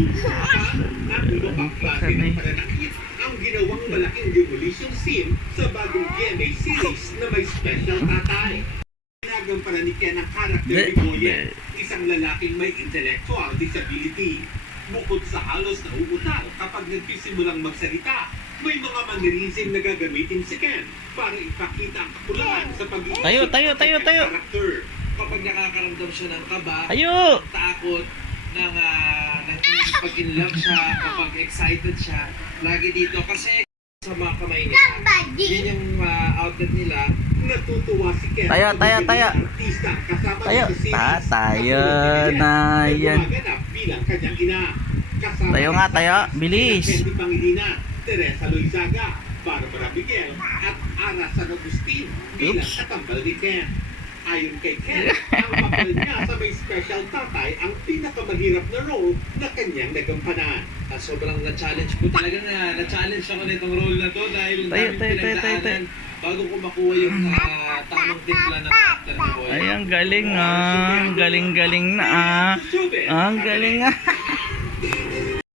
At iba pang klase ng pananakit ang ginawang malaking demolition scene sa bagong GMA series na may special tatay. Ginagampanan ni Ken ang karakter ni Goyen, isang lalaking may intellectual disability. Bukod sa halos nauutal kapag nagpisimulang magsalita, may mga mannerism na gagamitin si Ken para ipakita ang kakulangan sa pag-iisip Tayo. karakter. Kapag nakakaramdam siya ng kaba, Tayo! takot, ng pag-inlove siya, kapag excited siya, lagi dito kasi sa mga kamay nila. Yun yung outlet nila. Natutuwa si Ken. Tayo. Artista kasama Tayo. sa series. Tayo na yan. Gumaganap bilang kanyang ina. Kasama Tayo nga, rin tayo. sina Bilis. Candy Pangilinan, Teresa Loizaga, Barbara Miguel, at Ana San Agustin bilang Oops. katambal ni Ken. Ayon kay Ken, ang papel niya sa may special tatay ang pinakamahirap na role na kanyang nagampanan. Sobrang na-challenge ko talaga na-challenge ako nitong role na to dahil ang Tayo. daming pinagdaanan bago ko makuha yung tamang timpla ng character ni Boy. Ay, ang galing ah. Ang galing na ah. Ang galing ah.